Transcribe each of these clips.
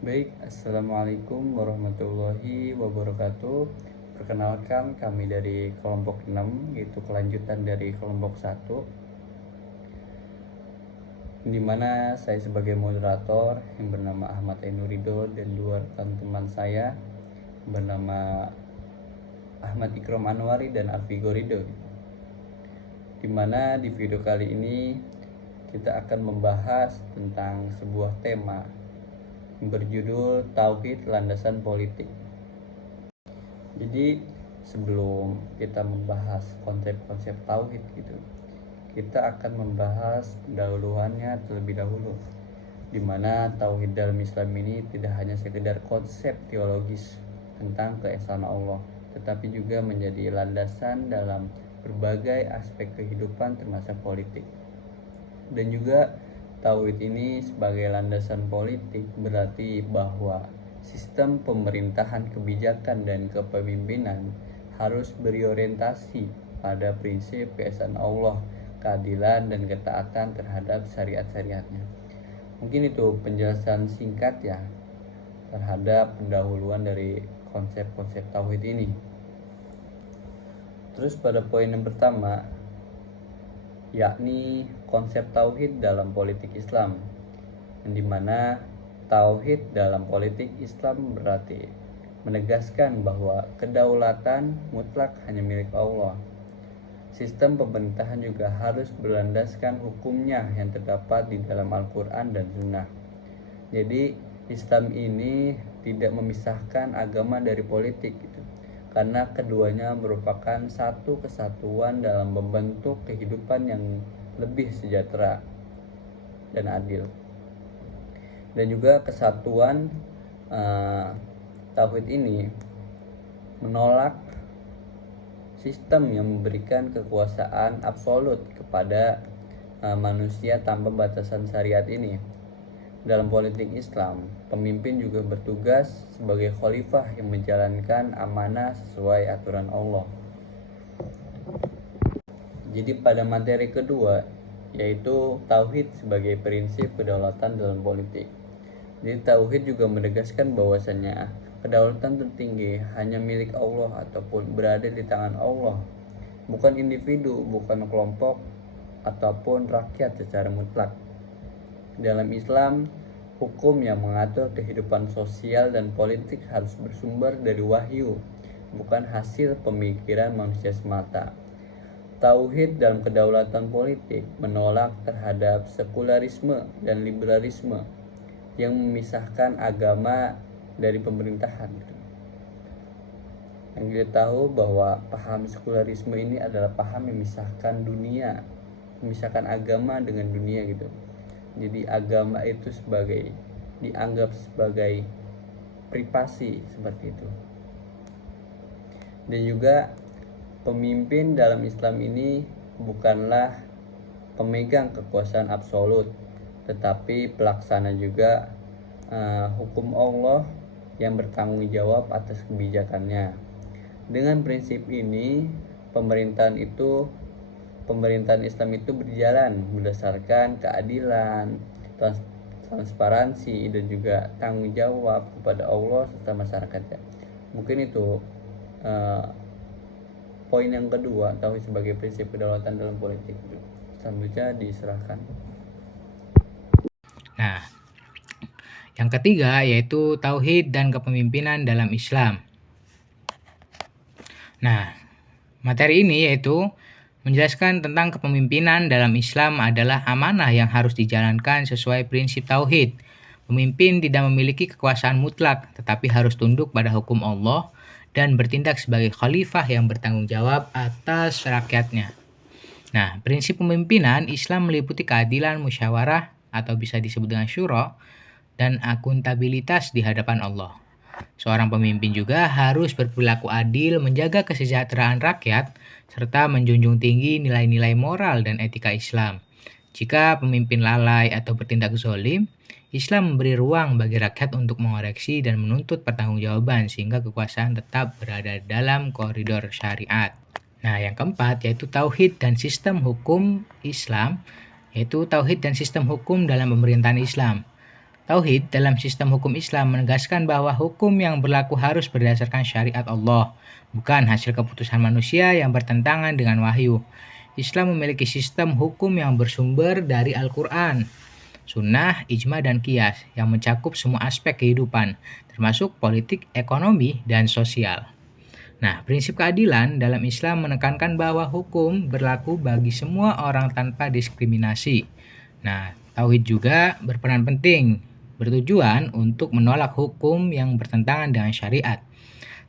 Baik, Assalamualaikum warahmatullahi wabarakatuh. Perkenalkan, kami dari kelompok 6, yaitu kelanjutan dari kelompok 1, di mana saya sebagai moderator yang bernama Ahmad Ainurido dan dua rekan teman saya bernama Ahmad Ikrom Anwari dan Alfi Gorido. Di mana di video kali ini kita akan membahas tentang sebuah tema berjudul Tauhid Landasan Politik. Jadi sebelum kita membahas konsep-konsep tauhid gitu, kita akan membahas pendahuluannya terlebih dahulu, di mana tauhid dalam Islam ini tidak hanya sekedar konsep teologis tentang keesaan Allah, tetapi juga menjadi landasan dalam berbagai aspek kehidupan termasuk politik. Dan juga tauhid ini sebagai landasan politik berarti bahwa sistem pemerintahan, kebijakan, dan kepemimpinan harus berorientasi pada prinsip keesaan Allah, keadilan, dan ketaatan terhadap syariat-syariatnya. Mungkin itu penjelasan singkat ya terhadap pendahuluan dari konsep-konsep tauhid ini. Terus pada poin yang pertama, yakni konsep tauhid dalam politik Islam, yang dimana tauhid dalam politik Islam berarti menegaskan bahwa kedaulatan mutlak hanya milik Allah. Sistem pemerintahan juga harus berlandaskan hukumnya yang terdapat di dalam Al-Quran dan Sunnah. Jadi Islam ini tidak memisahkan agama dari politik gitu, karena keduanya merupakan satu kesatuan dalam membentuk kehidupan yang lebih sejahtera dan adil. Dan juga kesatuan tauhid ini menolak sistem yang memberikan kekuasaan absolut kepada manusia tanpa batasan syariat ini. Dalam politik Islam, pemimpin juga bertugas sebagai khalifah yang menjalankan amanah sesuai aturan Allah. Jadi pada materi kedua, yaitu tauhid sebagai prinsip kedaulatan dalam politik. Jadi tauhid juga menegaskan bahwasannya kedaulatan tertinggi hanya milik Allah ataupun berada di tangan Allah, bukan individu, bukan kelompok, ataupun rakyat secara mutlak. Dalam Islam, hukum yang mengatur kehidupan sosial dan politik harus bersumber dari wahyu, bukan hasil pemikiran manusia semata. Tauhid dalam kedaulatan politik menolak terhadap sekularisme dan liberalisme yang memisahkan agama dari pemerintahan. Yang kita tahu bahwa paham sekularisme ini adalah paham yang memisahkan dunia, memisahkan agama dengan dunia gitu. Jadi agama itu dianggap sebagai privasi seperti itu. Dan juga pemimpin dalam Islam ini bukanlah pemegang kekuasaan absolut, tetapi pelaksana juga hukum Allah yang bertanggung jawab atas kebijakannya. Dengan prinsip ini, pemerintahan Islam itu berjalan berdasarkan keadilan, transparansi, dan juga tanggung jawab kepada Allah serta masyarakatnya. Mungkin itu poin yang kedua, tauhid sebagai prinsip kedaulatan dalam politik. Selanjutnya diserahkan. Nah, yang ketiga yaitu tauhid dan kepemimpinan dalam Islam. Nah, materi ini yaitu menjelaskan tentang kepemimpinan dalam Islam adalah amanah yang harus dijalankan sesuai prinsip tauhid. Pemimpin tidak memiliki kekuasaan mutlak, tetapi harus tunduk pada hukum Allah dan bertindak sebagai khalifah yang bertanggung jawab atas rakyatnya. Nah, prinsip pemimpinan Islam meliputi keadilan, musyawarah, atau bisa disebut dengan syura, dan akuntabilitas di hadapan Allah. Seorang pemimpin juga harus berperilaku adil, menjaga kesejahteraan rakyat, serta menjunjung tinggi nilai-nilai moral dan etika Islam. Jika pemimpin lalai atau bertindak zalim, Islam memberi ruang bagi rakyat untuk mengoreksi dan menuntut pertanggungjawaban sehingga kekuasaan tetap berada dalam koridor syariat. Nah, yang keempat yaitu tauhid dan sistem hukum Islam, yaitu tauhid dan sistem hukum dalam pemerintahan Islam. Tauhid dalam sistem hukum Islam menegaskan bahwa hukum yang berlaku harus berdasarkan syariat Allah, bukan hasil keputusan manusia yang bertentangan dengan wahyu. Islam memiliki sistem hukum yang bersumber dari Al-Quran, sunnah, ijma, dan qiyas yang mencakup semua aspek kehidupan, termasuk politik, ekonomi, dan sosial. Nah, prinsip keadilan dalam Islam menekankan bahwa hukum berlaku bagi semua orang tanpa diskriminasi. Nah, tauhid juga berperan penting, bertujuan untuk menolak hukum yang bertentangan dengan syariat,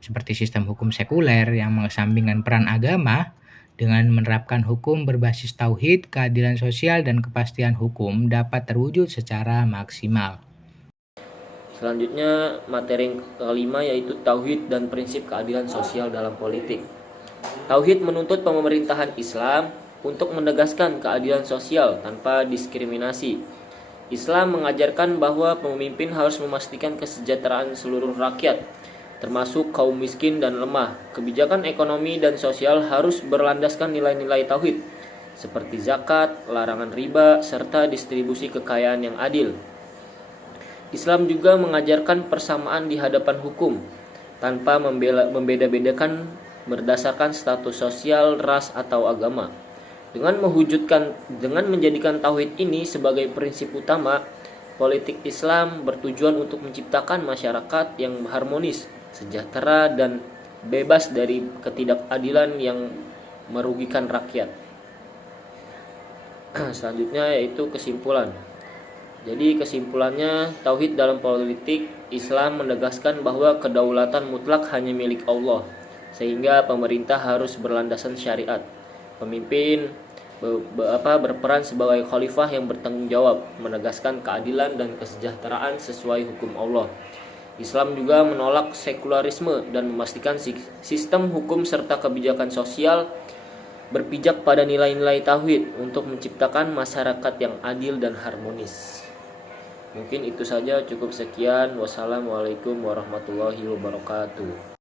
seperti sistem hukum sekuler yang mengesampingkan peran agama. Dengan menerapkan hukum berbasis tauhid, keadilan sosial dan kepastian hukum dapat terwujud secara maksimal. Selanjutnya materi yang kelima yaitu tauhid dan prinsip keadilan sosial dalam politik. Tauhid menuntut pemerintahan Islam untuk menegaskan keadilan sosial tanpa diskriminasi. Islam mengajarkan bahwa pemimpin harus memastikan kesejahteraan seluruh rakyat, termasuk kaum miskin dan lemah. Kebijakan ekonomi dan sosial harus berlandaskan nilai-nilai tauhid, seperti zakat, larangan riba, serta distribusi kekayaan yang adil. Islam juga mengajarkan persamaan di hadapan hukum, tanpa membeda-bedakan berdasarkan status sosial, ras, atau agama. Dengan menjadikan tauhid ini sebagai prinsip utama, politik Islam bertujuan untuk menciptakan masyarakat yang harmonis, sejahtera, dan bebas dari ketidakadilan yang merugikan rakyat. Selanjutnya yaitu kesimpulan. Jadi kesimpulannya, tauhid dalam politik Islam menegaskan bahwa kedaulatan mutlak hanya milik Allah, sehingga pemerintah harus berlandasan syariat. Pemimpin berperan sebagai khalifah yang bertanggung jawab, menegaskan keadilan dan kesejahteraan sesuai hukum Allah. Islam juga menolak sekularisme dan memastikan sistem hukum serta kebijakan sosial berpijak pada nilai-nilai tauhid untuk menciptakan masyarakat yang adil dan harmonis. Mungkin itu saja, cukup sekian. Wassalamualaikum warahmatullahi wabarakatuh.